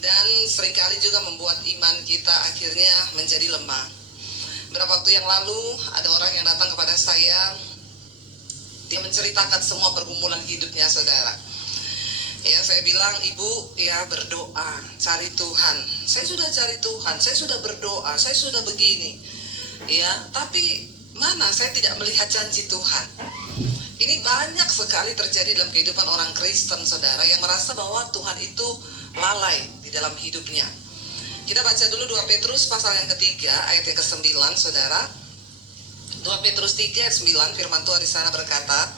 dan seringkali juga membuat iman kita akhirnya menjadi lemah. Beberapa waktu yang lalu ada orang yang datang kepada saya, dia menceritakan semua pergumulan hidupnya, saudara. Ya, saya bilang, ibu ya berdoa, cari Tuhan. Saya sudah cari Tuhan, saya sudah berdoa, saya sudah begini. Ya, tapi mana saya tidak melihat janji Tuhan. Ini banyak sekali terjadi dalam kehidupan orang Kristen, saudara, yang merasa bahwa Tuhan itu lalai di dalam hidupnya. Kita baca dulu 2 Petrus pasal yang ketiga, ayat yang ke-9, saudara. 2 Petrus 3 ayat 9, firman Tuhan di sana berkata,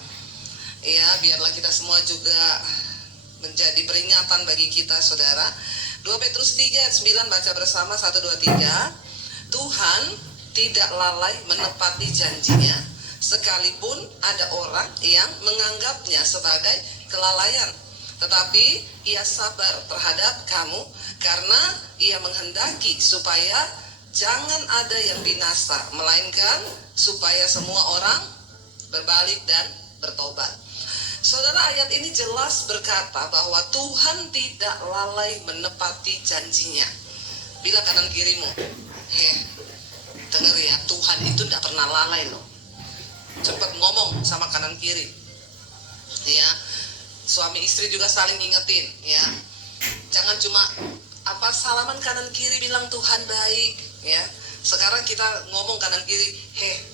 ya biarlah kita semua juga menjadi peringatan bagi kita, saudara. 2 Petrus 3 ayat 9, baca bersama, 1, 2, 3. Tuhan tidak lalai menepati janjinya, sekalipun ada orang yang menganggapnya sebagai kelalaian. Tetapi ia sabar terhadap kamu, karena ia menghendaki supaya jangan ada yang binasa, melainkan supaya semua orang berbalik dan bertobat. Saudara, ayat ini jelas berkata bahwa Tuhan tidak lalai menepati janjinya. Bila kanan kirimu, dengar ya, Tuhan itu tidak pernah lalai loh. Cepat ngomong sama kanan kiri. Ya, suami istri juga saling ingetin, ya. Jangan cuma salaman kanan kiri bilang Tuhan baik, ya. Sekarang kita ngomong kanan kiri,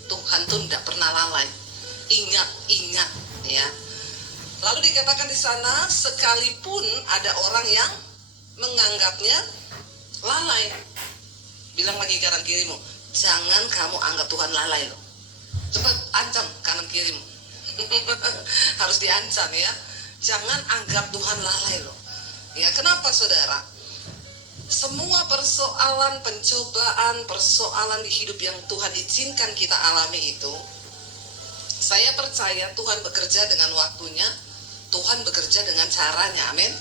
Tuhan tuh tidak pernah lalai. Ingat, ya. Lalu dikatakan di sana, sekalipun ada orang yang menganggapnya lalai. Bilang lagi kanan kirimu, jangan kamu anggap Tuhan lalai loh. Cepat ancam kanan kirimu. Harus diancam, ya. Jangan anggap Tuhan lalai loh. Ya, kenapa, saudara? Semua persoalan, pencobaan, persoalan di hidup yang Tuhan izinkan kita alami itu, saya percaya Tuhan bekerja dengan waktunya, Tuhan bekerja dengan caranya, amin.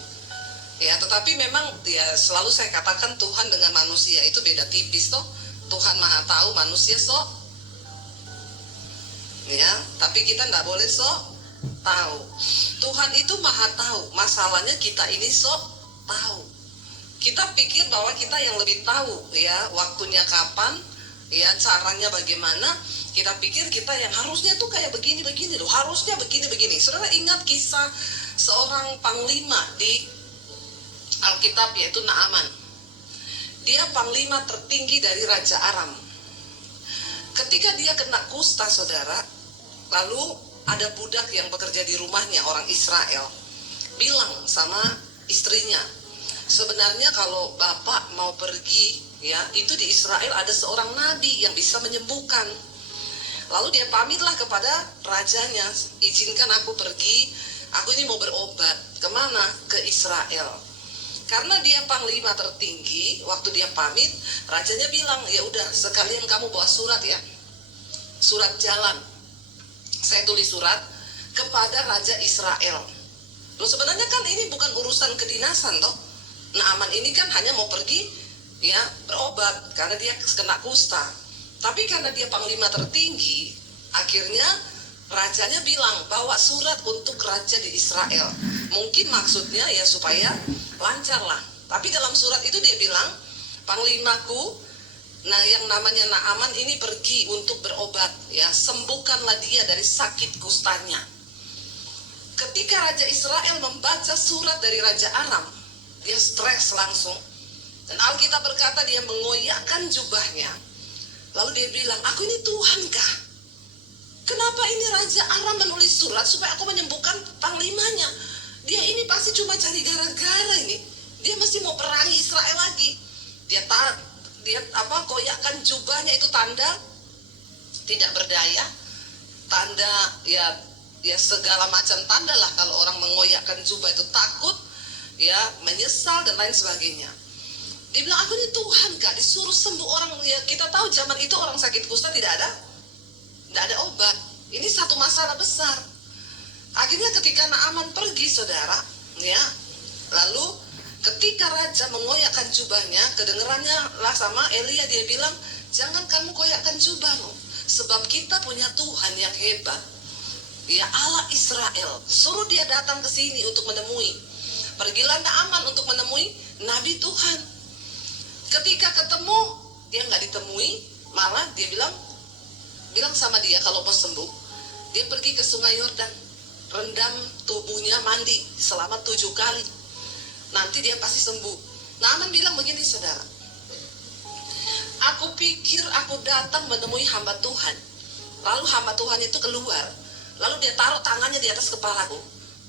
Ya, tetapi memang ya selalu saya katakan Tuhan dengan manusia itu beda tipis toh. Tuhan maha tahu, manusia sok. Ya, tapi kita tidak boleh sok tahu. Tuhan itu maha tahu, masalahnya kita ini sok tahu. Kita pikir bahwa kita yang lebih tahu, ya, waktunya kapan, ya, caranya bagaimana. Kita pikir kita yang harusnya tuh kayak begini-begini loh, harusnya begini-begini. Saudara ingat kisah seorang panglima di Alkitab, yaitu Naaman. Dia panglima tertinggi dari Raja Aram. Ketika dia kena kusta, saudara, lalu ada budak yang bekerja di rumahnya, orang Israel, bilang sama istrinya, sebenarnya kalau bapak mau pergi, ya, itu di Israel ada seorang nabi yang bisa menyembuhkan. Lalu dia pamitlah kepada rajanya, izinkan aku pergi, aku ini mau berobat. Kemana? Ke Israel. Karena dia panglima tertinggi, waktu dia pamit, rajanya bilang, ya udah sekalian kamu bawa surat, ya, surat jalan. Saya tulis surat kepada Raja Israel. Loh, sebenarnya kan ini bukan urusan kedinasan toh. Naaman ini kan hanya mau pergi, ya, berobat karena dia kena kusta. Tapi karena dia panglima tertinggi, akhirnya rajanya bilang bawa surat untuk raja di Israel. Mungkin maksudnya ya supaya lancar lah. Tapi dalam surat itu dia bilang, panglimaku, nah yang namanya Naaman ini pergi untuk berobat, ya, sembuhkanlah dia dari sakit kustanya. Ketika Raja Israel membaca surat dari Raja Aram, dia stres langsung. Dan Alkitab berkata dia mengoyakkan jubahnya. Lalu dia bilang, aku ini Tuhan kah? Kenapa ini Raja Aram menulis surat supaya aku menyembuhkan panglimanya? Dia ini pasti cuma cari gara-gara ini. Dia mesti mau perangi Israel lagi. Dia koyakkan jubahnya, itu tanda tidak berdaya. Tanda ya segala macam tanda lah kalau orang mengoyakkan jubah itu, takut, ya, menyesal dan lain sebagainya. Dia bilang, aku ini Tuhan kak, disuruh sembuh orang. Ya, kita tahu zaman itu orang sakit kusta tidak ada obat. Ini satu masalah besar. Akhirnya ketika Naaman pergi, saudara, ya, lalu ketika raja mengoyakkan jubahnya, kedengerannya lah sama Elia, dia bilang, jangan kamu koyakkan jubahmu, sebab kita punya Tuhan yang hebat, ya, Allah Israel. Suruh dia datang ke sini untuk menemui. Pergilah Naaman untuk menemui Nabi Tuhan. Ketika ketemu, dia nggak ditemui, malah dia bilang sama dia kalau mau sembuh, dia pergi ke sungai Yordan, rendam tubuhnya, mandi selama 7 kali, nanti dia pasti sembuh. Naaman bilang begini, saudara, aku pikir aku datang menemui hamba Tuhan. Lalu hamba Tuhan itu keluar, lalu dia taruh tangannya di atas kepalaku,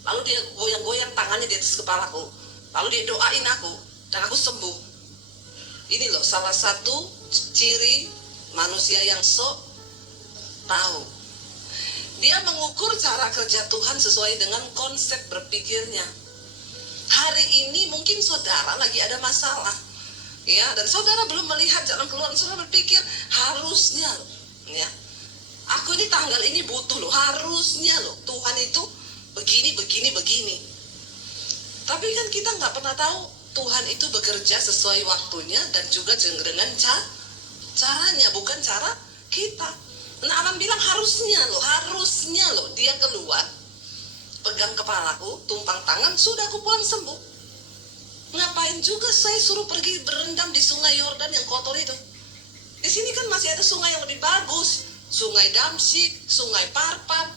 lalu dia goyang-goyang tangannya di atas kepalaku, lalu dia doain aku, dan aku sembuh. Ini loh salah satu ciri manusia yang sok tahu. Dia mengukur cara kerja Tuhan sesuai dengan konsep berpikirnya. Hari ini mungkin saudara lagi ada masalah, ya, dan saudara belum melihat jalan keluar. Saudara berpikir harusnya, ya, aku ini tanggal ini butuh loh, harusnya loh Tuhan itu begini. Tapi kan kita nggak pernah tahu Tuhan itu bekerja sesuai waktunya dan juga dengan caranya, bukan cara kita. Naaman bilang harusnya loh dia keluar, pegang kepalaku, tumpang tangan, sudah aku pulang sembuh. Ngapain juga saya suruh pergi berendam di sungai Yordan yang kotor itu? Di sini kan masih ada sungai yang lebih bagus, sungai Damsyik, sungai Parpan.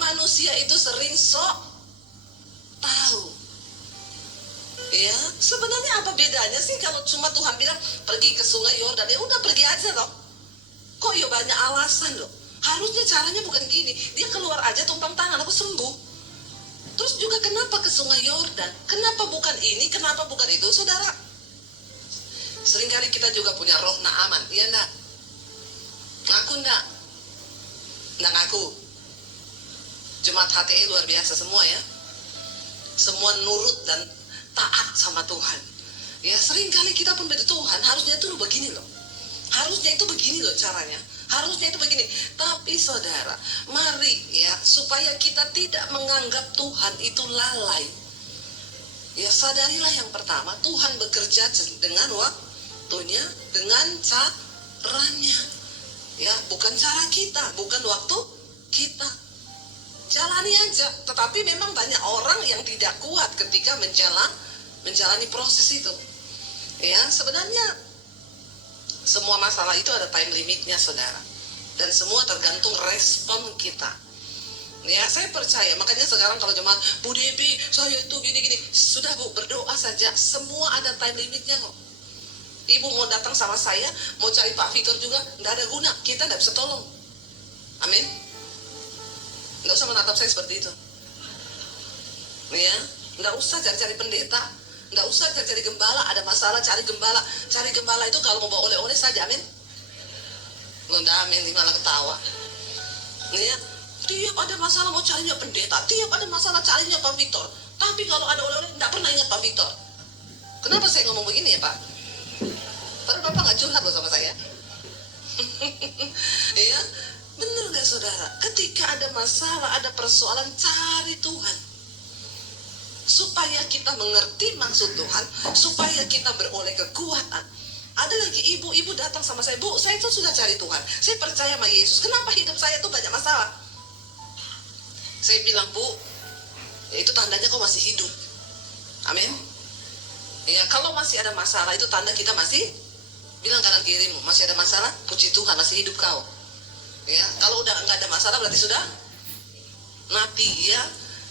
Manusia itu sering sok tahu. Ya, sebenarnya apa bedanya sih kalau cuma Tuhan bilang pergi ke sungai Yordan, ya udah pergi aja loh. Kok ya banyak alasan loh. Harusnya caranya bukan gini. Dia keluar aja tumpang tangan, aku sembuh. Terus juga kenapa ke sungai Yordan? Kenapa bukan ini? Kenapa bukan itu, saudara? Seringkali kita juga punya roh Naaman, iya enggak? Ngaku enggak? Enggak ngaku. Jemaat HTI luar biasa semua ya. Semua nurut dan taat sama Tuhan. Ya, seringkali kita pun berkata, Tuhan harusnya itu begini loh. Harusnya itu begini loh caranya. Harusnya itu begini. Tapi saudara, mari ya, supaya kita tidak menganggap Tuhan itu lalai. Ya, sadarilah yang pertama, Tuhan bekerja dengan waktunya, dengan caranya. Ya, bukan cara kita, bukan waktu kita. Jalani aja. Tetapi memang banyak orang yang tidak kuat ketika menjalani proses itu. Ya, sebenarnya semua masalah itu ada time limitnya, saudara. Dan semua tergantung respon kita. Ya, saya percaya. Makanya sekarang kalau jemaat, Bu Debi, saya itu gini-gini. Sudah Bu, berdoa saja. Semua ada time limitnya kok. Ibu mau datang sama saya, mau cari Pak Victor juga, tidak ada guna. Kita tidak bisa tolong. Amin. Tidak usah menatap saya seperti itu. Ya, tidak usah cari-cari pendeta. Nggak usah cari gembala, ada masalah cari gembala. Cari gembala itu kalau mau bawa oleh-oleh saja, amin. Nggak amin, malah ketawa. Ya, tiap ada masalah mau carinya pendeta, tiap ada masalah carinya Pak Victor. Tapi kalau ada oleh-oleh, nggak pernah ingat Pak Victor. Kenapa saya ngomong begini ya Pak? Padahal Bapak nggak curhat loh sama saya. Ya, bener nggak saudara? Ketika ada masalah, ada persoalan, cari Tuhan. Supaya kita mengerti maksud Tuhan, supaya kita beroleh kekuatan. Ada lagi ibu-ibu datang sama saya, Bu, saya itu sudah cari Tuhan, saya percaya sama Yesus, kenapa hidup saya itu banyak masalah? Saya bilang, Bu, ya itu tandanya kau masih hidup. Amin. Ya, kalau masih ada masalah, itu tanda kita masih, bilang kanan kirimu, masih ada masalah, puji Tuhan, masih hidup kau. Ya, kalau udah nggak ada masalah, berarti sudah mati, ya.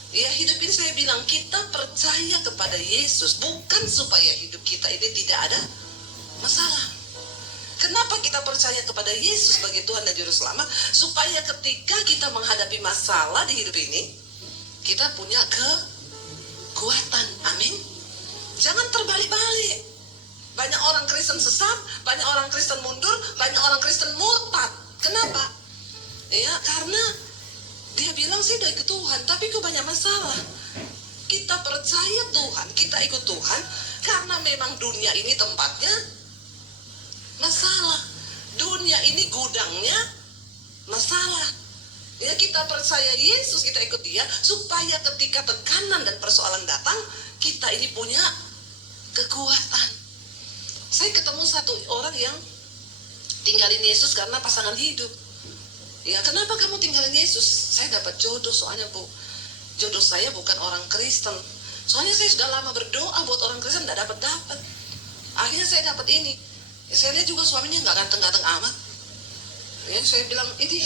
Ya, hidup ini saya bilang, kita percaya kepada Yesus bukan supaya hidup kita ini tidak ada masalah. Kenapa kita percaya kepada Yesus sebagai Tuhan dan Juru Selamat? Supaya ketika kita menghadapi masalah di hidup ini, kita punya kekuatan. Amin. Jangan terbalik-balik. Banyak orang Kristen sesat, banyak orang Kristen mundur, banyak orang Kristen murtad. Kenapa? Ya, karena dia bilang sih udah ikut Tuhan, tapi kok banyak masalah. Kita percaya Tuhan, kita ikut Tuhan, karena memang dunia ini tempatnya masalah. Dunia ini gudangnya masalah. Ya, kita percaya Yesus, kita ikut Dia, supaya ketika tekanan dan persoalan datang, kita ini punya kekuatan. Saya ketemu satu orang yang tinggalin Yesus karena pasangan hidup. Ya, kenapa kamu tinggalin Yesus? Saya dapat jodoh soalnya, Bu. Jodoh saya bukan orang Kristen. Soalnya saya sudah lama berdoa buat orang Kristen, tidak dapat. Akhirnya saya dapat ini. Saya lihat juga suaminya nggak ganteng-ganteng amat. Ya, saya bilang, ini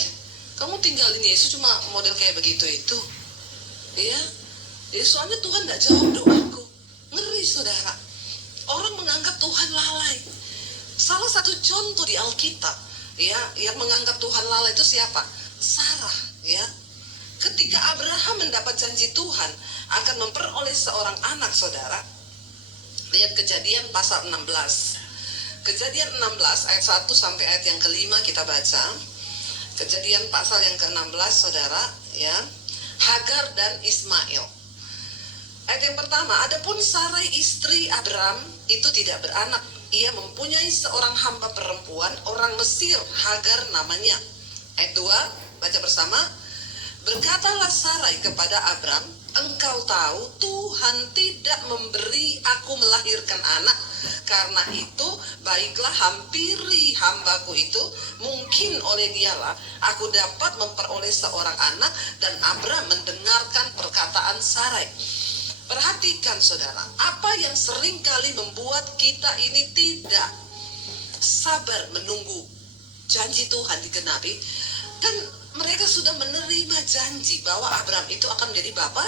kamu tinggalin Yesus cuma model kayak begitu itu. Ya, soalnya Tuhan tidak jawab doaku. Ngeri saudara. Orang menganggap Tuhan lalai. Salah satu contoh di Alkitab, ya, yang menganggap Tuhan lalai itu siapa? Sarah, ya. Ketika Abraham mendapat janji Tuhan akan memperoleh seorang anak, saudara. Lihat Kejadian pasal 16. Kejadian 16 ayat 1 sampai ayat yang kelima kita baca. Kejadian pasal yang ke-16, saudara, ya. Hagar dan Ismail. Ayat yang pertama, adapun Sarai istri Abram itu tidak beranak. Ia mempunyai seorang hamba perempuan, orang Mesir, Hagar namanya. Ayat 2, baca bersama. Berkatalah Sarai kepada Abram, engkau tahu Tuhan tidak memberi aku melahirkan anak. Karena itu baiklah hampiri hambaku itu, mungkin oleh dialah aku dapat memperoleh seorang anak. Dan Abram mendengarkan perkataan Sarai. Perhatikan saudara, apa yang seringkali membuat kita ini tidak sabar menunggu janji Tuhan digenapi. Kan mereka sudah menerima janji bahwa Abram itu akan menjadi bapa,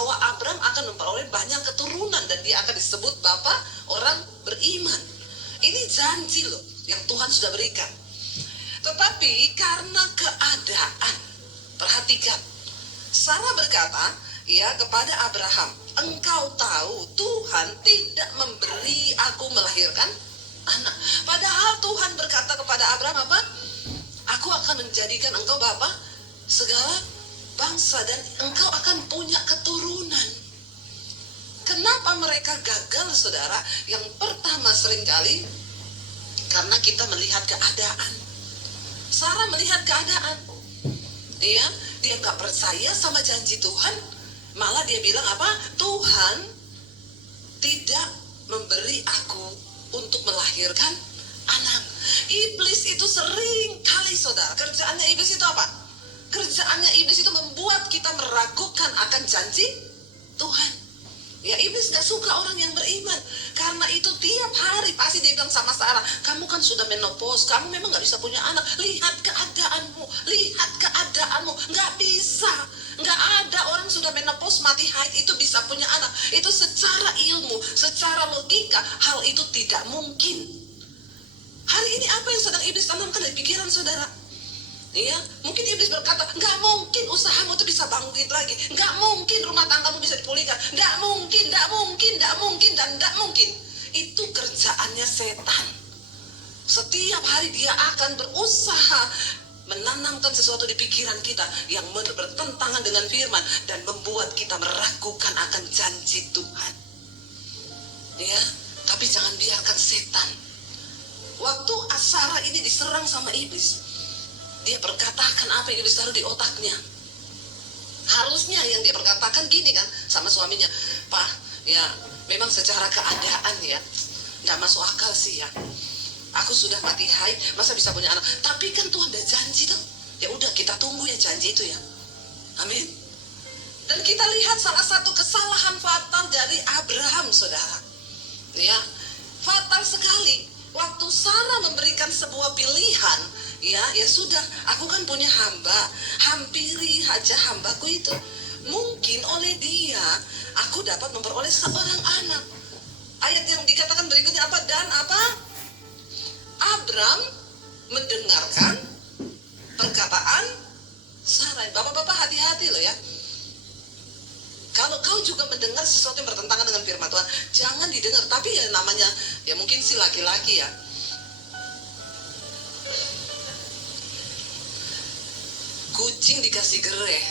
bahwa Abram akan memperoleh banyak keturunan dan dia akan disebut bapa orang beriman. Ini janji loh yang Tuhan sudah berikan. Tetapi karena keadaan, perhatikan, Sarah berkata, ya, kepada Abraham, engkau tahu Tuhan tidak memberi aku melahirkan anak. Padahal Tuhan berkata kepada Abraham apa? Aku akan menjadikan engkau bapa segala bangsa dan engkau akan punya keturunan. Kenapa mereka gagal, saudara? Yang pertama seringkali karena kita melihat keadaan. Sarah melihat keadaan. Iya, dia gak percaya sama janji Tuhan. Malah dia bilang apa? Tuhan tidak memberi aku untuk melahirkan anak. Iblis itu sering kali, saudara, kerjaannya iblis itu apa? Kerjaannya iblis itu membuat kita meragukan akan janji Tuhan. Ya, iblis gak suka orang yang beriman. Karena itu tiap hari pasti dia bilang sama Sarah, kamu kan sudah menopause, kamu memang gak bisa punya anak. Lihat keadaanmu, lihat keadaanmu. Gak bisa. Gak ada orang sudah menopause mati haid itu bisa punya anak. Itu secara ilmu, secara logika, hal itu tidak mungkin. Hari ini apa yang sedang iblis tanamkan dari pikiran saudara? Ya, mungkin iblis berkata, nggak mungkin usahamu itu bisa bangkit lagi, nggak mungkin rumah tanggamu bisa dipulihkan, nggak mungkin, dan nggak mungkin. Itu kerjaannya setan. Setiap hari dia akan berusaha menanamkan sesuatu di pikiran kita yang bertentangan dengan firman dan membuat kita meragukan akan janji Tuhan. Ya, tapi jangan biarkan setan. Waktu Sarah ini diserang sama iblis, dia berkatakan apa yang iblis taruh di otaknya. Harusnya yang dia perkatakan gini kan sama suaminya, Pak, ya memang secara keadaan ya nggak masuk akal sih ya. Aku sudah mati haid, masa bisa punya anak? Tapi kan Tuhan udah janji tuh. Ya udah kita tunggu ya janji itu ya. Amin. Dan kita lihat salah satu kesalahan fatal dari Abraham, saudara. Ya, fatal sekali. Waktu Sarah memberikan sebuah pilihan, ya sudah, aku kan punya hamba, hampiri aja hambaku itu. Mungkin oleh dia, aku dapat memperoleh seorang anak. Ayat yang dikatakan berikutnya apa? Dan apa? Abram mendengarkan perkataan Sarai. Bapak-bapak hati-hati loh ya. Kalau kau juga mendengar sesuatu yang bertentangan dengan firman Tuhan, jangan didengar. Tapi ya namanya, ya mungkin si laki-laki ya. Kucing dikasih gereh.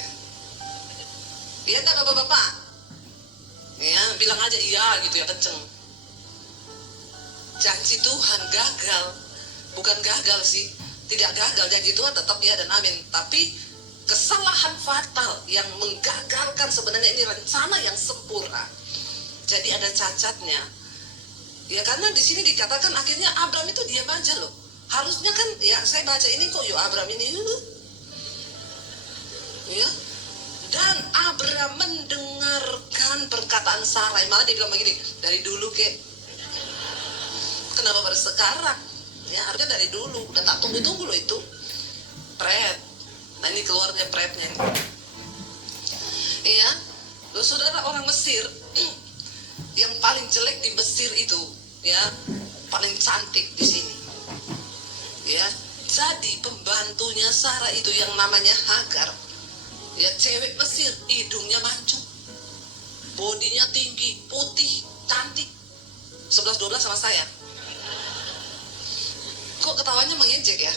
Iya tak bapak-bapak? Ya, bilang aja iya gitu ya, kenceng. Janji Tuhan gagal. Bukan gagal sih. Tidak gagal, janji Tuhan tetap ya dan amin. Tapi kesalahan fatal yang menggagalkan sebenarnya ini rencana yang sempurna. Jadi ada cacatnya. Ya karena di sini dikatakan akhirnya Abram itu diam aja loh. Harusnya kan ya saya baca ini kok yo Abram ini ya. Dan Abram mendengarkan mendengarkan perkataan Sarai. Malah dia bilang begini, dari dulu kek, kenapa baru sekarang? Ya harusnya dari dulu, udah tak tunggu-tunggu loh itu. Pret. Nah ini keluarnya pretnya. Iya, loh saudara, orang Mesir yang paling jelek di Mesir itu, ya, paling cantik di sini. Ya, jadi pembantunya Sarah itu yang namanya Hagar, ya cewek Mesir, hidungnya mancung, bodinya tinggi, putih, cantik, 11-12 sama saya. Kok ketawanya mengejek ya?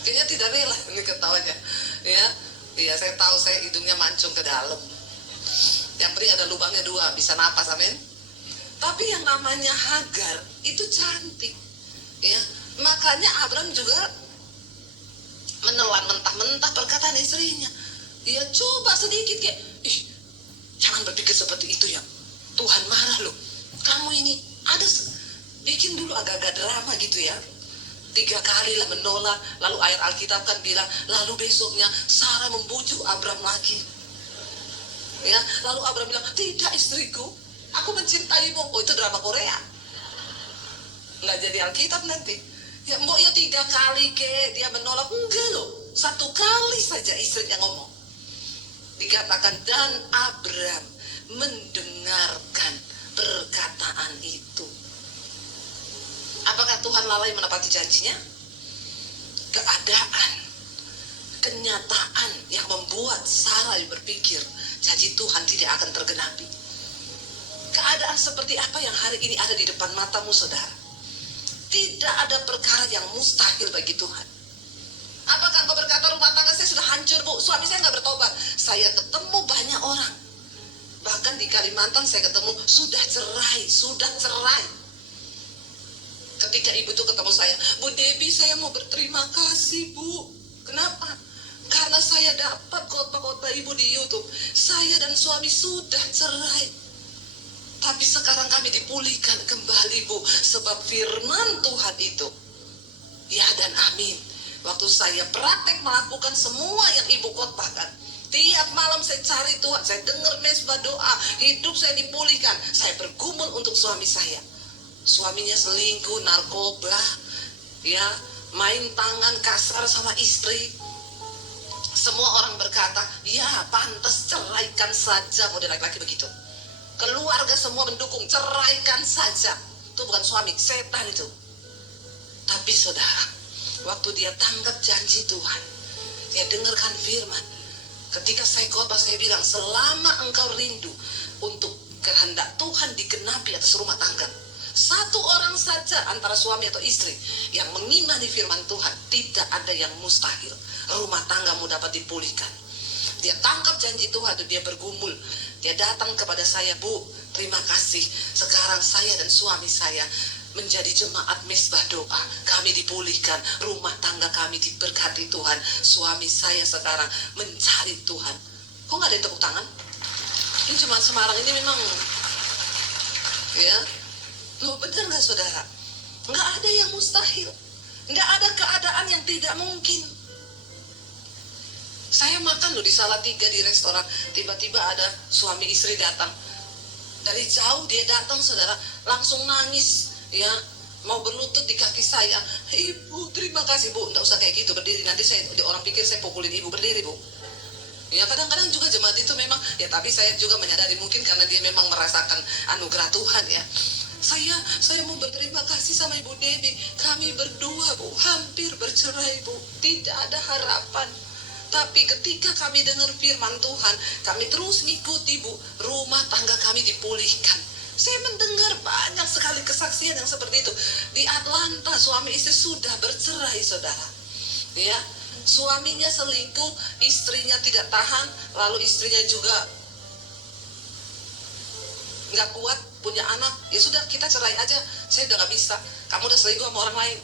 Kayaknya tidak rela ini ketawanya. Ya, iya saya tahu saya hidungnya mancung ke dalam. Yang penting ada lubangnya 2, bisa napas, amin. Tapi yang namanya Hagar itu cantik, ya. Makanya Abram juga menelan mentah-mentah perkataan istrinya. Ya coba sedikit kayak, jangan berpikir seperti itu ya. Tuhan marah loh. Kamu ini ada bikin dulu agak-agak drama gitu ya. 3 kali lah menolak. Lalu ayat Alkitab kan bilang, lalu besoknya Sarah membujuk Abram lagi. Ya, lalu Abram bilang, tidak istriku, aku mencintaimu. Oh itu drama Korea. Nggak jadi Alkitab nanti. Ya mbok ya 3 kali ke dia menolak. Enggak loh, 1 kali saja istrinya ngomong. Dikatakan dan Abram mendengarkan perkataan itu. Apakah Tuhan lalai menepati janjinya? Keadaan, kenyataan yang membuat Sarah berpikir janji Tuhan tidak akan tergenapi. Keadaan seperti apa yang hari ini ada di depan matamu, saudara? Tidak ada perkara yang mustahil bagi Tuhan. Apakah engkau berkata rumah tangga saya sudah hancur, Bu? Suami saya nggak bertobat. Saya ketemu banyak orang. Bahkan di Kalimantan saya ketemu sudah cerai. Ketika ibu itu ketemu saya, Bu Debbie, saya mau berterima kasih, Bu. Kenapa? Karena saya dapat khotbah ibu di YouTube. Saya dan suami sudah cerai. Tapi sekarang kami dipulihkan kembali, Bu. Sebab firman Tuhan itu, ya dan amin. Waktu saya praktek melakukan semua yang ibu khotbahkan, tiap malam saya cari Tuhan, saya dengar mesbah doa, hidup saya dipulihkan. Saya bergumul untuk suami saya. Suaminya selingkuh, narkoba, ya, main tangan kasar sama istri. Semua orang berkata, ya pantas, ceraikan saja, model laki-laki begitu. Keluarga semua mendukung, ceraikan saja. Itu bukan suami, setan itu. Tapi saudara, waktu dia tangkap janji Tuhan, dia dengarkan firman. Ketika saya khotbah, saya bilang, selama engkau rindu untuk kehendak Tuhan digenapi atas rumah tangga, 1 orang saja antara suami atau istri yang mengimani firman Tuhan, tidak ada yang mustahil. Rumah tanggamu dapat dipulihkan. Dia tangkap janji Tuhan, dia bergumul. Dia datang kepada saya, Bu, terima kasih. Sekarang saya dan suami saya menjadi jemaat mesbah doa. Kami dipulihkan, rumah tangga kami diberkati Tuhan. Suami saya sekarang mencari Tuhan. Kok nggak ada yang tepuk tangan? Ini jemaat Semarang ini memang, ya, loh benar nggak saudara? Nggak ada yang mustahil. Nggak ada keadaan yang tidak mungkin. Saya makan loh di Salatiga di restoran. Tiba-tiba ada suami istri datang. Dari jauh dia datang, saudara. Langsung nangis, ya. Mau berlutut di kaki saya. Ibu, terima kasih, Bu. Nggak usah kayak gitu, berdiri. Nanti orang pikir saya pukulin ibu. Berdiri, Bu. Ya kadang-kadang juga jemaat itu memang, ya tapi saya juga menyadari mungkin karena dia memang merasakan anugerah Tuhan, ya. Saya mau berterima kasih sama Ibu Debbie. Kami berdua, Bu, hampir bercerai, Bu. Tidak ada harapan. Tapi ketika kami dengar firman Tuhan, kami terus ngikuti, Bu. Rumah tangga kami dipulihkan. Saya mendengar banyak sekali kesaksian yang seperti itu. Di Atlanta, suami istri sudah bercerai, saudara. Ya, suaminya selingkuh, istrinya tidak tahan, lalu istrinya juga nggak kuat, punya anak, ya sudah kita cerai aja, saya udah nggak bisa, kamu udah selingkuh sama orang lain.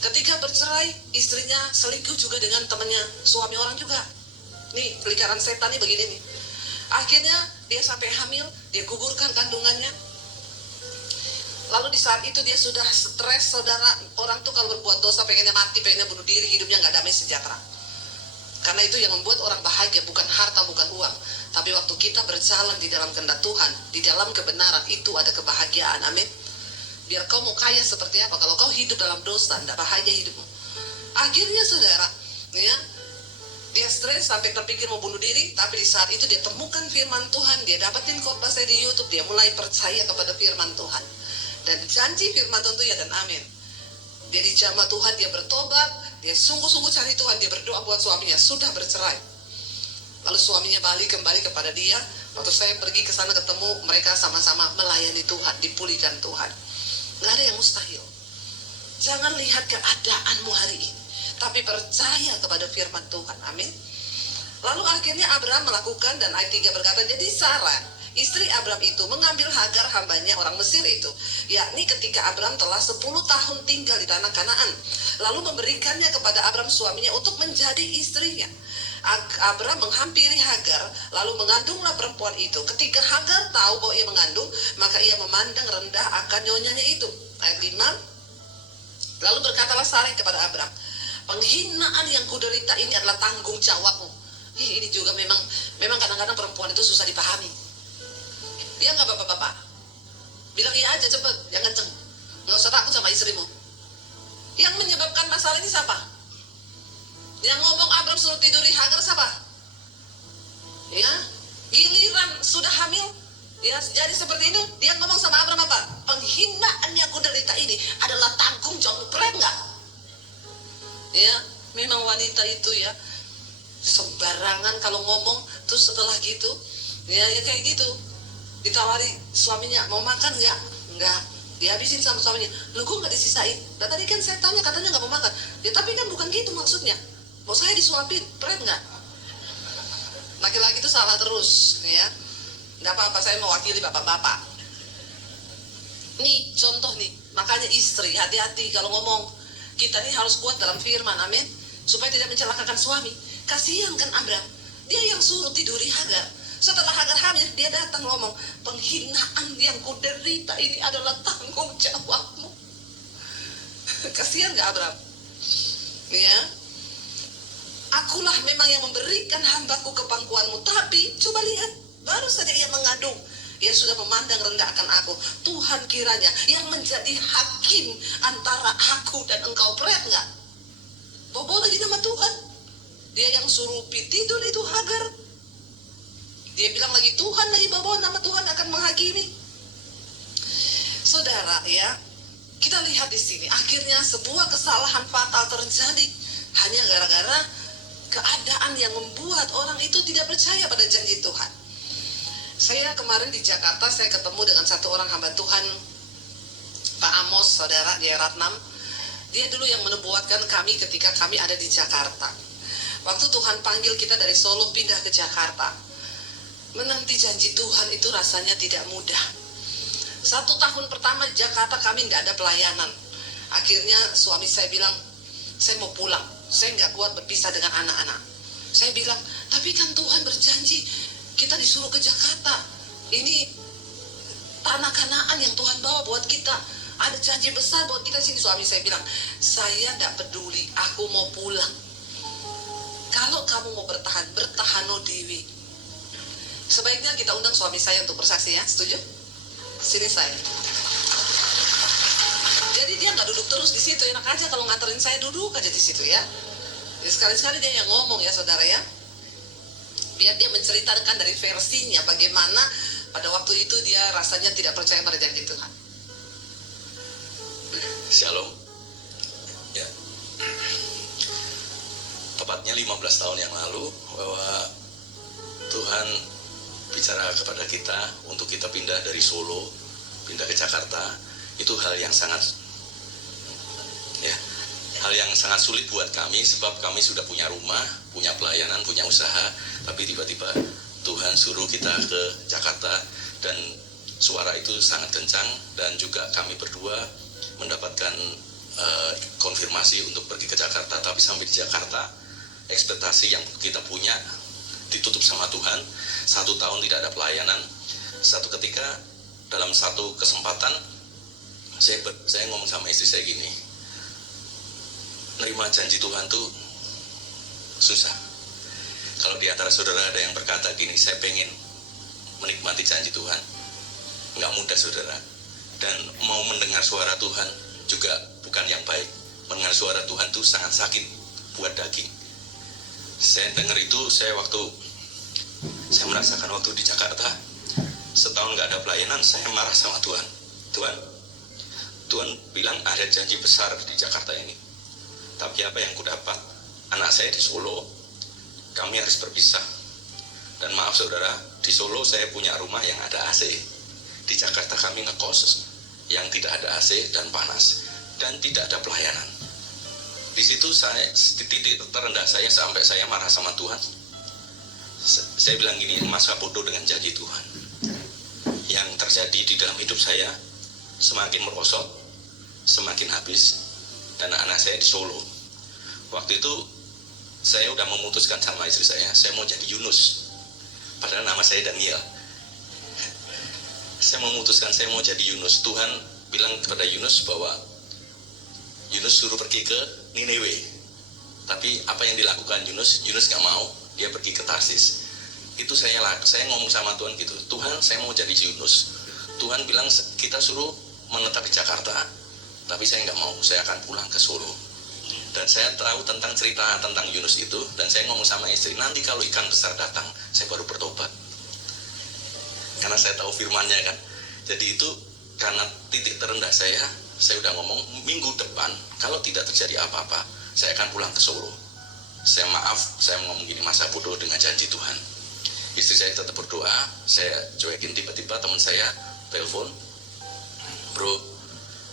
Ketika bercerai, istrinya selingkuh juga dengan temannya suami orang juga. Nih lingkaran setan nih begini nih. Akhirnya dia sampai hamil, dia gugurkan kandungannya. Lalu di saat itu dia sudah stres, saudara. Orang tuh kalau berbuat dosa pengennya mati, pengennya bunuh diri, hidupnya nggak damai sejahtera. Karena itu yang membuat orang bahagia bukan harta, bukan uang. Tapi waktu kita berjalan di dalam kehendak Tuhan, di dalam kebenaran, itu ada kebahagiaan. Amin. Biar kau mau kaya seperti apa, kalau kau hidup dalam dosa, tidak bahagia hidupmu. Akhirnya saudara, ya, dia stres sampai terpikir mau bunuh diri. Tapi di saat itu dia temukan firman Tuhan, dia dapatin khotbah saya di YouTube, dia mulai percaya kepada firman Tuhan. Dan janji firman Tuhan itu ya dan amin. Dia dijamah Tuhan, dia bertobat, dia sungguh-sungguh cari Tuhan, dia berdoa buat suaminya, sudah bercerai. Lalu suaminya kembali kepada dia. Waktu saya pergi ke sana ketemu, mereka sama-sama melayani Tuhan, dipulihkan Tuhan. Gak ada yang mustahil. Jangan lihat keadaanmu hari ini, tapi percaya kepada firman Tuhan. Amin. Lalu akhirnya Abraham melakukan, dan ayat 3 berkata, jadi Sarah, istri Abraham itu mengambil Hagar hambanya orang Mesir itu, yakni ketika Abraham telah 10 tahun tinggal di tanah Kanaan, lalu memberikannya kepada Abraham suaminya untuk menjadi istrinya. Abraham menghampiri Hagar, lalu mengandunglah perempuan itu. Ketika Hagar tahu bahwa ia mengandung, maka ia memandang rendah akan nyonyanya itu. Ayat 5, lalu berkatalah Sarah kepada Abraham, penghinaan yang kuderita ini adalah tanggung jawabmu. Ini juga memang kadang-kadang perempuan itu susah dipahami. Dia nggak bapak-bapak, bilang iya aja cepet, jangan kenceng, nggak usah takut sama istrimu. Yang menyebabkan masalah ini siapa? Yang ngomong Abraham suruh tiduri Hagar siapa? Ya, giliran sudah hamil, ya jadi seperti itu, dia ngomong sama Abraham apa? Penghinaan yang kuderita ini adalah tanggung jawab. Keren nggak? Ya, memang wanita itu ya sembarangan kalau ngomong. Terus setelah gitu, ya kayak gitu, ditawari suaminya mau makan nggak, dihabisin sama suaminya. Loh, kok nggak disisain? Nah, tadi kan saya tanya katanya nggak mau makan. Ya tapi kan bukan gitu maksudnya. Mau saya disuapin, keren nggak? Laki-laki itu salah terus, ya. Nggak apa-apa, saya mewakili bapak-bapak. Nih contoh nih, makanya istri hati-hati kalau ngomong. Kita ini harus kuat dalam firman, amin, supaya tidak mencelakakan suami. Kasihan kan Abraham, dia yang suruh tiduri Hagar. Setelah Hagar hamil, dia datang ngomong, penghinaan yang kuderita ini adalah tanggung jawabmu. Kasihan nggak Abraham? Ya, akulah memang yang memberikan hambaku ke pangkuanmu. Tapi coba lihat, baru saja ia mengandung, ia sudah memandang rendah akan aku. Tuhan kiranya yang menjadi hakim antara aku dan engkau. Berat nggak? Bobo lagi nama Tuhan. Dia yang suruh tidur itu Hagar. Dia bilang lagi Tuhan lagi bawa nama Tuhan akan menghakimi. Saudara ya, kita lihat di sini akhirnya sebuah kesalahan fatal terjadi hanya gara-gara keadaan yang membuat orang itu tidak percaya pada janji Tuhan. Saya kemarin di Jakarta, saya ketemu dengan satu orang hamba Tuhan, Pak Amos, saudara, dia Ratnam. Dia dulu yang menubuatkan kami ketika kami ada di Jakarta. Waktu Tuhan panggil kita dari Solo pindah ke Jakarta, menanti janji Tuhan itu rasanya tidak mudah. 1 tahun pertama di Jakarta kami nggak ada pelayanan. Akhirnya suami saya bilang, saya mau pulang, saya nggak kuat berpisah dengan anak-anak. Saya bilang, tapi kan Tuhan berjanji kita disuruh ke Jakarta. Ini tanah Kanaan yang Tuhan bawa buat kita. Ada janji besar buat kita sini. Suami saya bilang, saya nggak peduli, aku mau pulang. Kalau kamu mau bertahan, bertahano dewi. Sebaiknya kita undang suami saya untuk bersaksi, ya, setuju? Sini saya. Jadi dia nggak duduk terus di situ, enak aja kalau nganterin saya duduk aja di situ ya. Jadi sekali-sekali dia yang ngomong ya saudara ya. Biar dia menceritakan dari versinya bagaimana pada waktu itu dia rasanya tidak percaya pada janji Tuhan. Shalom. Ya. Tepatnya 15 tahun yang lalu bahwa Tuhan bicara kepada kita untuk kita pindah dari Solo, pindah ke Jakarta. Itu hal yang sangat sulit buat kami, sebab kami sudah punya rumah, punya pelayanan, punya usaha, tapi tiba-tiba Tuhan suruh kita ke Jakarta dan suara itu sangat kencang, dan juga kami berdua mendapatkan konfirmasi untuk pergi ke Jakarta. Tapi sampai di Jakarta, ekspektasi yang kita punya ditutup sama Tuhan. 1 tahun tidak ada pelayanan. Satu ketika dalam satu kesempatan saya ngomong sama istri saya gini, nerima janji Tuhan tuh susah. Kalau di antara saudara ada yang berkata gini, saya pengen menikmati janji Tuhan, nggak mudah saudara. Dan mau mendengar suara Tuhan juga bukan yang baik. Mendengar suara Tuhan itu sangat sakit buat daging. Saya dengar itu, saya merasakan waktu di Jakarta, setahun nggak ada pelayanan, saya marah sama Tuhan. Tuhan bilang ada janji besar di Jakarta ini. Tapi apa yang kudapat? Anak saya di Solo, kami harus berpisah. Dan maaf saudara, di Solo saya punya rumah yang ada AC. Di Jakarta kami ngekos yang tidak ada AC dan panas, dan tidak ada pelayanan. Di situ saya, di titik terendah saya, sampai saya marah sama Tuhan. Saya bilang gini, masa bodoh dengan janji Tuhan. Yang terjadi di dalam hidup saya semakin merosot, semakin habis, dan anak saya di Solo. Waktu itu saya udah memutuskan sama istri saya mau jadi Yunus, padahal nama saya Daniel. Saya memutuskan saya mau jadi Yunus. Tuhan bilang kepada Yunus bahwa Yunus suruh pergi ke Niniwe. Tapi apa yang dilakukan Yunus gak mau, dia pergi ke Tarsis. Itu saya ngomong sama Tuhan gitu, Tuhan saya mau jadi Yunus. Tuhan bilang kita suruh menetap di Jakarta, tapi saya nggak mau, saya akan pulang ke Solo. Dan saya tahu tentang cerita tentang Yunus itu, dan saya ngomong sama istri, nanti kalau ikan besar datang, saya baru bertobat. Karena saya tahu firman-Nya kan. Jadi itu karena titik terendah saya udah ngomong minggu depan kalau tidak terjadi apa-apa, saya akan pulang ke Solo. Saya ngomong gini, masa bodoh dengan janji Tuhan. Istri saya tetap berdoa, saya cuekin. Tiba-tiba teman saya telepon, bro,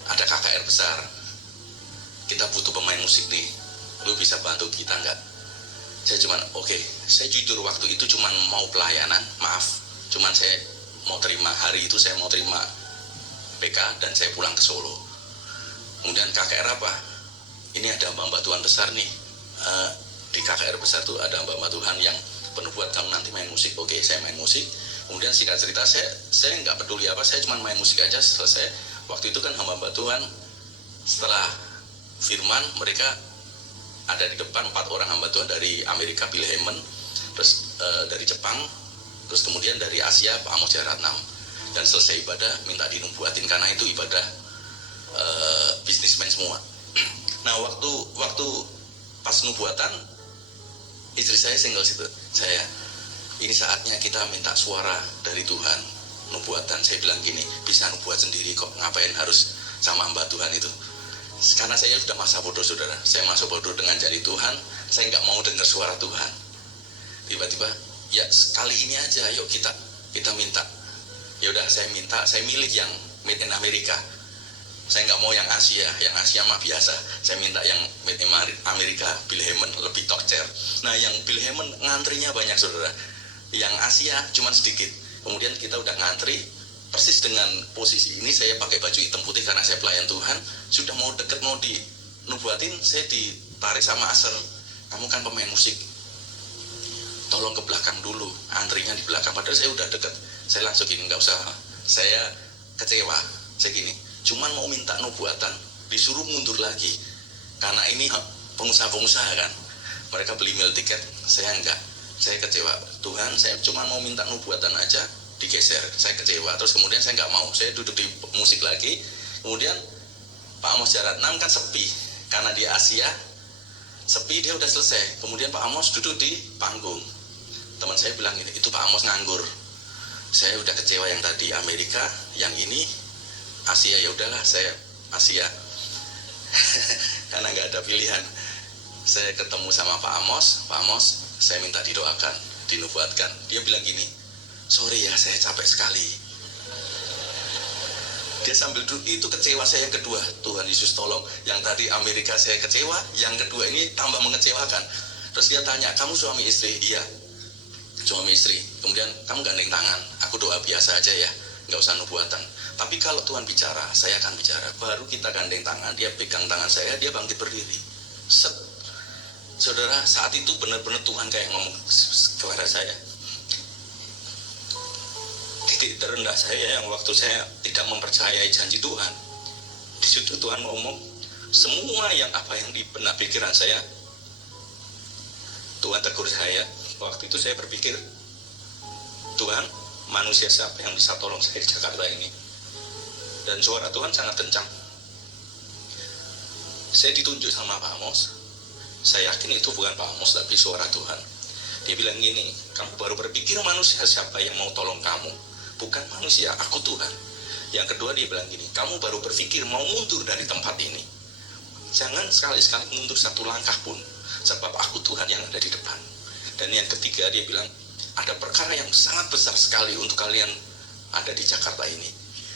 ada KKR besar, kita butuh pemain musik nih, lu bisa bantu kita nggak? Saya cuman oke. Saya jujur waktu itu cuman mau pelayanan, maaf, cuman saya mau terima, hari itu saya mau terima PK dan saya pulang ke Solo. Kemudian KKR apa? Ini ada hamba Tuhan besar nih. Di KKR besar tuh ada hamba Tuhan yang penuh buat kamu nanti main musik. Oke, saya main musik. Kemudian singkat cerita, saya nggak peduli apa, saya cuma main musik aja. Selesai. Waktu itu kan hamba Tuhan setelah firman, mereka ada di depan 4 orang hamba Tuhan dari Amerika, Bill Heyman, terus dari Jepang, terus kemudian dari Asia Pak Amos Jaratnam. Dan selesai ibadah minta dinubuatin, karena itu ibadah bisnismen semua. Nah waktu pas nubuatan, istri saya single situ. Ini saatnya kita minta suara dari Tuhan, nubuatan. Saya bilang gini, bisa nubuat sendiri kok, ngapain harus sama hamba Tuhan itu. Karena saya sudah masa bodoh saudara, saya masa bodoh dengan janji Tuhan, saya nggak mau dengar suara Tuhan. Tiba-tiba, ya kali ini aja, yuk kita minta. Ya udah, saya milih yang made in Amerika. Saya nggak mau yang Asia mah biasa. Saya minta yang made in Amerika, Bill Heyman, lebih tokcer. Nah, yang Bill Heyman ngantrinya banyak saudara. Yang Asia cuma sedikit. Kemudian kita udah ngantri, persis dengan posisi ini saya pakai baju hitam putih karena saya pelayan Tuhan. Sudah mau deket, mau dinubuatin, saya ditarik sama Aser. Kamu kan pemain musik, tolong ke belakang dulu, antrinya di belakang. Padahal saya udah deket. Saya langsung gini, nggak usah. Saya kecewa, saya gini, cuman mau minta nubuatan, disuruh mundur lagi. Karena ini pengusaha-pengusaha kan, mereka beli meal tiket, saya enggak. Saya kecewa, Tuhan saya cuma mau minta nubuatan aja, digeser. Saya kecewa, terus kemudian saya nggak mau. Saya duduk di musik lagi. Kemudian Pak Amos Jaratnam kan sepi, karena di Asia sepi, dia udah selesai. Kemudian Pak Amos duduk di panggung. Teman saya bilang ini, itu Pak Amos nganggur. Saya udah kecewa yang tadi Amerika, yang ini Asia. Ya udahlah, saya Asia. Karena nggak ada pilihan. Saya ketemu sama Pak Amos, saya minta didoakan, dinubuatkan. Dia bilang gini, sorry ya, saya capek sekali. Dia sambil duduk, itu kecewa saya yang kedua. Tuhan Yesus tolong, yang tadi Amerika saya kecewa, yang kedua ini tambah mengecewakan. Terus dia tanya, kamu suami istri? Iya, suami istri. Kemudian kamu gandeng tangan, aku doa biasa aja ya, nggak usah nubuatan. Tapi kalau Tuhan bicara, saya akan bicara. Baru kita gandeng tangan, dia pegang tangan saya, dia bangkit berdiri. Set. Saudara, saat itu benar-benar Tuhan kayak ngomong kepada saya. Titik terendah saya yang waktu saya tidak mempercayai janji Tuhan. Di situ Tuhan ngomong, semua yang apa yang di benak pikiran saya, Tuhan tegur saya, waktu itu saya berpikir, Tuhan, manusia siapa yang bisa tolong saya di Jakarta ini? Dan suara Tuhan sangat kencang. Saya ditunjuk sama Pak Amos. Saya yakin itu bukan Pak Amos, tapi suara Tuhan. Dia bilang gini, kamu baru berpikir manusia siapa yang mau tolong kamu? Bukan manusia, aku Tuhan. Yang kedua dia bilang gini, kamu baru berpikir mau mundur dari tempat ini. Jangan sekali-sekali mundur satu langkah pun, sebab aku Tuhan yang ada di depan. Dan yang ketiga dia bilang, ada perkara yang sangat besar sekali untuk kalian ada di Jakarta ini.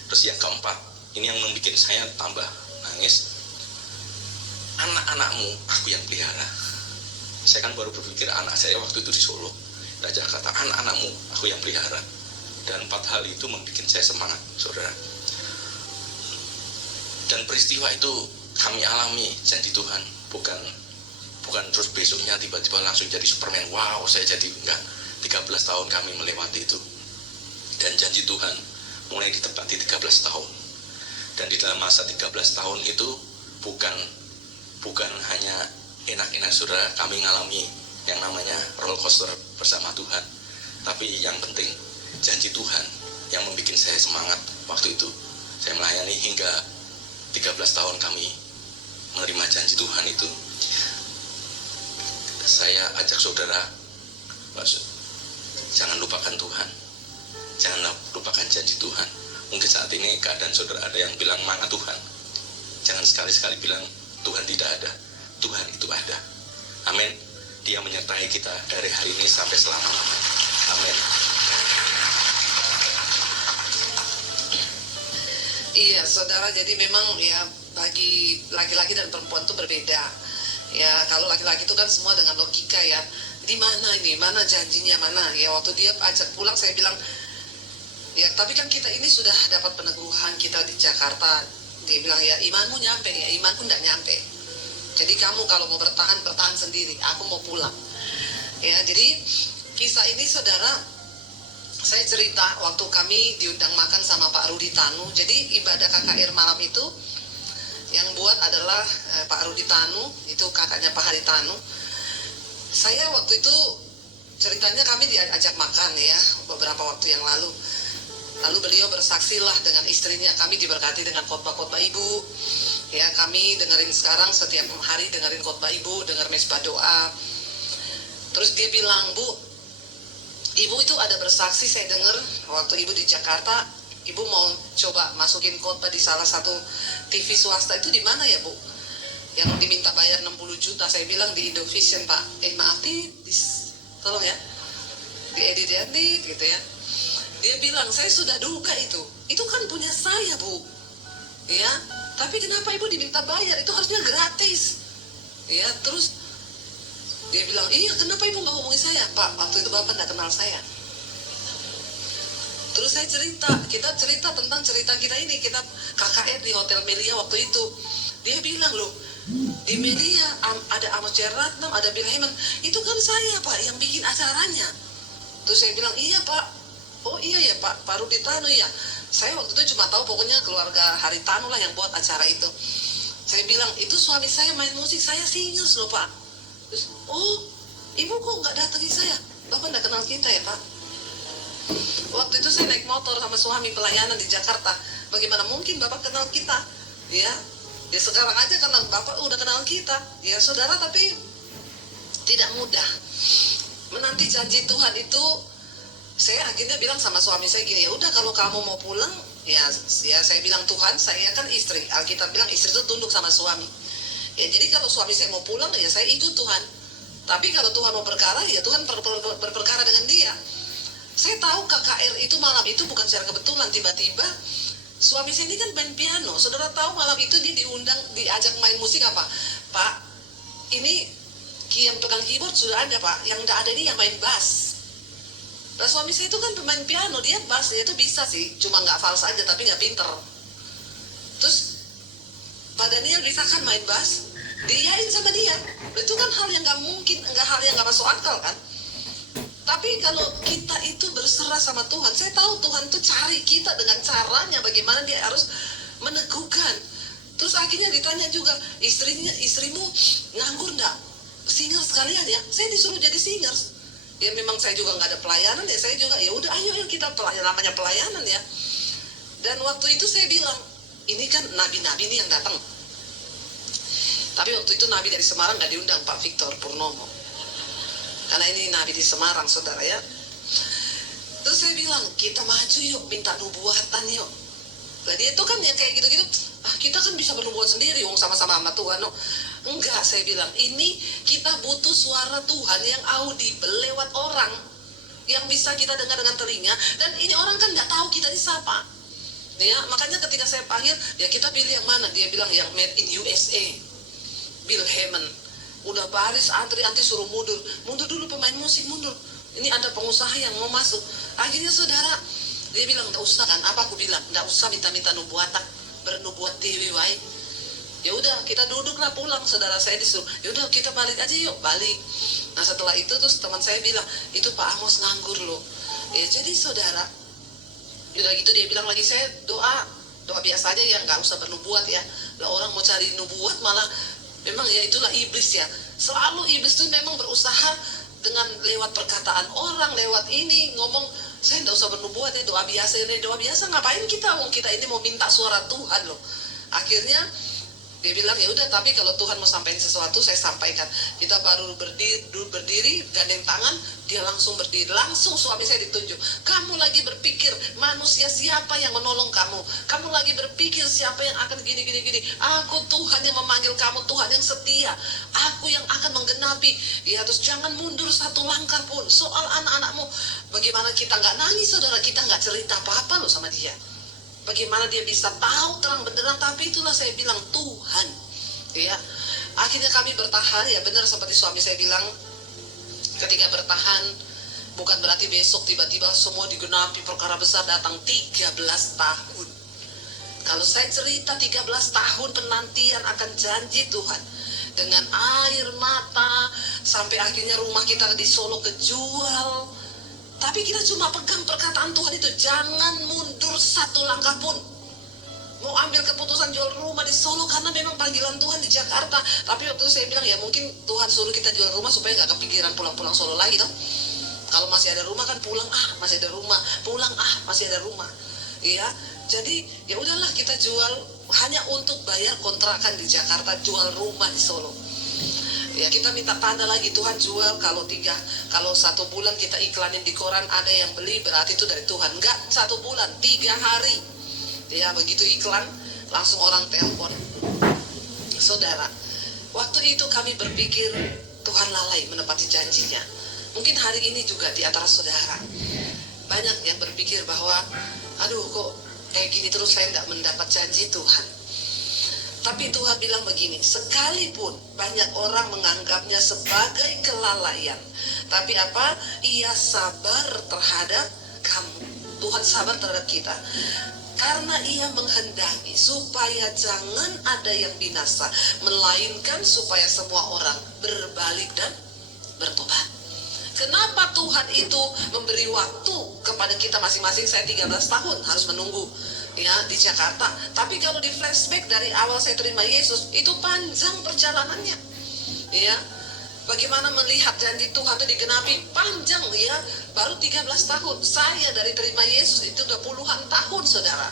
Terus yang keempat, ini yang membuat saya tambah nangis. Anak-anakmu aku yang pelihara. Saya kan baru berpikir anak saya waktu itu di Solo, di Jakarta, anak-anakmu aku yang pelihara. Dan 4 hal itu membuat saya semangat, saudara. Dan peristiwa itu kami alami, janji Tuhan, bukan terus besoknya tiba-tiba langsung jadi Superman. Wow, saya jadi enggak. 13 tahun kami melewati itu. Dan janji Tuhan mulai ditepati 13 tahun. Dan di dalam masa 13 tahun itu bukan hanya enak-enak, saudara, kami ngalami yang namanya roller coaster bersama Tuhan. Tapi yang penting, janji Tuhan yang membuat saya semangat waktu itu. Saya melayani hingga 13 tahun kami menerima janji Tuhan itu. Saya ajak saudara, jangan lupakan Tuhan. Jangan lupakan janji Tuhan. Mungkin saat ini keadaan saudara ada yang bilang, mana Tuhan? Jangan sekali-sekali bilang, Tuhan tidak ada. Tuhan itu ada. Amin. Dia menyertai kita dari hari ini sampai selama-lamanya. Amin. Iya, saudara, jadi memang ya bagi laki-laki dan perempuan itu berbeda. Ya, kalau laki-laki itu kan semua dengan logika ya. Di mana ini? Mana janjinya? Mana? Ya, waktu dia ajak pulang saya bilang, ya tapi kan kita ini sudah dapat peneguhan kita di Jakarta. Dia bilang, ya imanmu nyampe, ya imanku enggak nyampe. Jadi kamu kalau mau bertahan sendiri, aku mau pulang. Ya, jadi kisah ini saudara, saya cerita waktu kami diundang makan sama Pak Rudi Tanu. Jadi ibadah KKR malam itu yang buat adalah Pak Rudi Tanu, itu kakaknya Pak Hari Tanu. Saya waktu itu ceritanya kami diajak makan ya beberapa waktu yang lalu. Lalu beliau bersaksilah dengan istrinya, kami diberkati dengan khotbah-khotbah ibu. Ya, kami dengerin sekarang setiap hari dengerin khotbah ibu, dengar mesbah doa. Terus dia bilang, Bu, ibu itu ada bersaksi, saya dengar waktu ibu di Jakarta, ibu mau coba masukin khotbah di salah satu TV swasta itu di mana ya, Bu? Yang diminta bayar 60 juta, saya bilang di Indovision, Pak. Maaf, tolong ya, diedit gitu ya. Dia bilang, saya sudah duga itu kan punya saya, Bu. Ya, tapi kenapa ibu diminta bayar? Itu harusnya gratis. Ya, terus dia bilang, iya kenapa ibu nggak hubungi saya? Pak, waktu itu bapak nggak kenal saya. Terus saya kita cerita tentang cerita kita ini, kita KKR di Hotel Melia waktu itu. Dia bilang, loh, di Melia ada Amos Jeratnam, ada Bill Heyman, itu kan saya, Pak, yang bikin acaranya. Terus saya bilang, iya Pak. Oh iya ya Pak Rudi Tanu ya. Saya waktu itu cuma tahu pokoknya keluarga Hari Tanu lah yang buat acara itu. Saya bilang, itu suami saya main musik, saya singers loh Pak. Terus, oh ibu kok nggak datangi saya? Bapak nggak kenal kita ya Pak? Waktu itu saya naik motor sama suami pelayanan di Jakarta. Bagaimana mungkin Bapak kenal kita? Ya sekarang aja karena Bapak udah kenal kita. Ya saudara, tapi tidak mudah menanti janji Tuhan itu. Saya akhirnya bilang sama suami saya gini, ya udah kalau kamu mau pulang, ya saya bilang, Tuhan, saya kan istri. Alkitab bilang istri itu tunduk sama suami. Ya jadi kalau suami saya mau pulang, ya saya ikut Tuhan. Tapi kalau Tuhan mau berkara, ya Tuhan berperkara dengan dia. Saya tahu KKR itu malam itu bukan secara kebetulan, tiba-tiba suami saya ini kan main piano. Saudara tahu malam itu dia diajak main musik apa? Pak, ini yang pegang keyboard sudah ada Pak, yang tidak ada ini yang main bass. Nah suami saya itu kan pemain piano, dia bass, dia itu bisa sih, cuma nggak fals aja tapi nggak pinter. Terus Pak Daniel bisa kan main bass, diiyain sama dia. Itu kan hal yang nggak mungkin, hal yang nggak masuk akal kan. Tapi kalau kita itu berserah sama Tuhan, saya tahu Tuhan tuh cari kita dengan caranya bagaimana dia harus meneguhkan. Terus akhirnya ditanya juga, istrimu nganggur nggak? Singer sekalian ya, saya disuruh jadi singers. Ya memang saya juga nggak ada pelayanan ya, saya juga ya udah ayo kita namanya pelayanan ya. Dan waktu itu saya bilang, ini kan nabi-nabi nih yang datang. Tapi waktu itu nabi dari Semarang nggak diundang, Pak Victor Purnomo. Karena ini nabi di Semarang, saudara ya. Terus saya bilang, kita maju yuk, minta nubuatan yuk. Jadi itu kan yang kayak gitu-gitu, kita kan bisa bernubuat sendiri, wong sama-sama sama Tuhan. No. Enggak, saya bilang, ini kita butuh suara Tuhan yang audible lewat orang, yang bisa kita dengar dengan telinga. Dan ini orang kan nggak tahu kita ini siapa. Ya, makanya ketika saya panggil, ya kita pilih yang mana? Dia bilang yang made in USA, Bill Hammond. Udah baris antri suruh mundur dulu pemain musik, mundur. Ini ada pengusaha yang mau masuk. Akhirnya saudara, dia bilang, enggak usah kan, apa aku bilang, enggak usah minta-minta nubuatan, bernubuat dewi wae. Ya udah, kita duduklah pulang, saudara saya disuruh, ya udah kita balik aja yuk, balik. Nah setelah itu terus teman saya bilang, itu Pak Amos nganggur loh. Ya jadi saudara, udah gitu dia bilang lagi, saya doa biasa aja ya, nggak usah bernubuat ya. Lah orang mau cari nubuat malah, memang ya itulah iblis ya. Selalu iblis itu memang berusaha dengan lewat perkataan orang, lewat ini ngomong, saya nggak usah bernubuat ya, doa biasa ini, doa biasa ngapain kita? Wong kita ini mau minta suara Tuhan loh. Akhirnya dia bilang ya udah, tapi kalau Tuhan mau sampaikan sesuatu saya sampaikan. Kita baru berdiri gandeng tangan, dia langsung berdiri, langsung suami saya ditunjuk. Kamu lagi berpikir manusia siapa yang menolong kamu? Kamu lagi berpikir siapa yang akan gini. Aku Tuhan yang memanggil kamu, Tuhan yang setia. Aku yang akan menggenapi. Ya terus jangan mundur satu langkah pun. Soal anak-anakmu, bagaimana kita nggak nangis saudara, kita nggak cerita apa-apa loh sama dia. Bagaimana dia bisa tahu terang benderang, tapi itulah saya bilang Tuhan. Ya, akhirnya kami bertahan ya, benar seperti suami saya bilang, ketika bertahan bukan berarti besok tiba-tiba semua digenapi, perkara besar datang 13 tahun. Kalau saya cerita 13 tahun penantian akan janji Tuhan, dengan air mata, sampai akhirnya rumah kita di Solo kejual. Tapi kita cuma pegang perkataan Tuhan itu, jangan mundur satu langkah pun. Mau ambil keputusan jual rumah di Solo karena memang panggilan Tuhan di Jakarta. Tapi waktu itu saya bilang ya mungkin Tuhan suruh kita jual rumah supaya nggak kepikiran pulang-pulang Solo lagi toh. Kalau masih ada rumah kan pulang, masih ada rumah, pulang, masih ada rumah. Iya, jadi ya udahlah kita jual hanya untuk bayar kontrakan di Jakarta, jual rumah di Solo. Ya kita minta tanda lagi, Tuhan jual kalau 1 bulan kita iklanin di koran ada yang beli, berarti itu dari Tuhan. Enggak 1 bulan, 3 hari. Ya begitu iklan langsung orang telepon. Saudara, waktu itu kami berpikir Tuhan lalai menepati janjinya. Mungkin hari ini juga di antara saudara banyak yang berpikir bahwa aduh kok kayak gini terus saya tidak mendapat janji Tuhan. Tapi Tuhan bilang begini, sekalipun banyak orang menganggapnya sebagai kelalaian, tapi apa? Ia sabar terhadap kamu. Tuhan sabar terhadap kita. Karena ia menghendaki supaya jangan ada yang binasa, melainkan supaya semua orang berbalik dan bertobat. Kenapa Tuhan itu memberi waktu kepada kita masing-masing? Saya 13 tahun harus menunggu ya di Jakarta. Tapi kalau di flashback dari awal saya terima Yesus, itu panjang perjalanannya. Ya, bagaimana melihat janji Tuhan itu digenapi panjang ya. Baru 13 tahun. Saya dari terima Yesus itu udah puluhan tahun, saudara.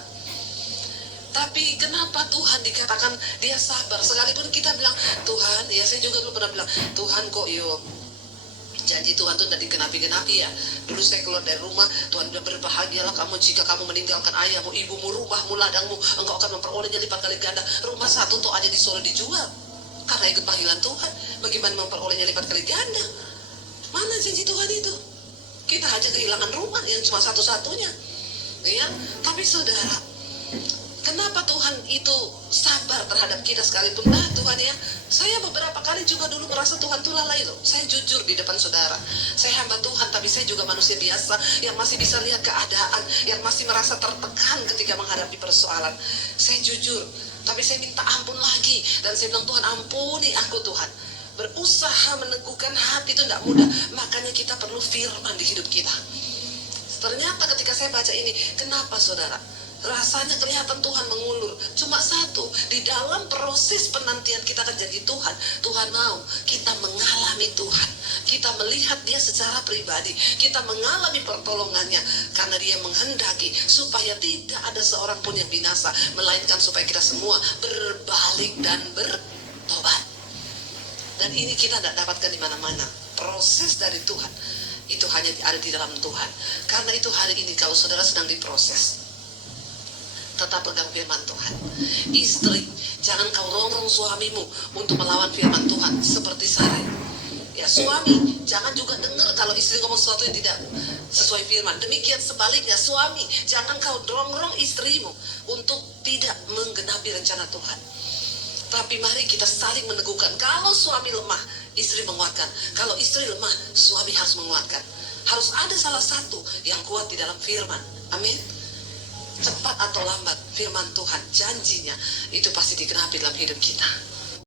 Tapi kenapa Tuhan dikatakan dia sabar? Sekalipun kita bilang, Tuhan, ya saya juga dulu pernah bilang, Tuhan kok janji Tuhan itu tidak digenapi-genapi ya. Dulu saya keluar dari rumah, Tuhan bilang berbahagialah kamu jika kamu meninggalkan ayahmu, ibumu, rumahmu, ladangmu, engkau akan memperolehnya lipat kali ganda. Rumah 1 tuh aja di Solo dijual karena ikut panggilan Tuhan. Bagaimana memperolehnya lipat kali ganda? Mana janji Tuhan itu? Kita aja kehilangan rumah yang cuma satu-satunya. Ya, tapi saudara, kenapa Tuhan itu sabar terhadap kita sekalipun? Tuhan ya, saya beberapa kali juga dulu merasa Tuhan itu lalai loh. Saya jujur di depan saudara, saya hamba Tuhan, tapi saya juga manusia biasa yang masih bisa lihat keadaan, yang masih merasa tertekan ketika menghadapi persoalan. Saya jujur, tapi saya minta ampun lagi. Dan saya bilang, Tuhan ampuni aku Tuhan. Berusaha meneguhkan hati itu tidak mudah. Makanya kita perlu firman di hidup kita. Ternyata ketika saya baca ini, kenapa saudara? Rasanya kelihatan Tuhan mengulur. Cuma satu, di dalam proses penantian kita akan jadi Tuhan, Tuhan mau kita mengalami Tuhan. kita melihat dia secara pribadi, kita mengalami pertolongannya, karena dia menghendaki supaya tidak ada seorang pun yang binasa, melainkan supaya kita semua berbalik dan bertobat. Dan ini kita tidak dapatkan di mana-mana. Proses dari Tuhan itu hanya ada di dalam Tuhan. Karena itu hari ini kalau saudara sedang diproses, tetap pegang firman Tuhan. Istri, jangan kau rongrong suamimu untuk melawan firman Tuhan seperti Sarai. Ya, suami, jangan juga dengar kalau istri ngomong sesuatu yang tidak sesuai firman. Demikian sebaliknya, suami, jangan kau rongrong istrimu untuk tidak menggenapi rencana Tuhan. Tapi mari kita saling meneguhkan. Kalau suami lemah, istri menguatkan. Kalau istri lemah, suami harus menguatkan. Harus ada salah satu yang kuat di dalam firman. Amin. Cepat atau lambat, firman Tuhan, janjinya itu pasti digenapi dalam hidup kita.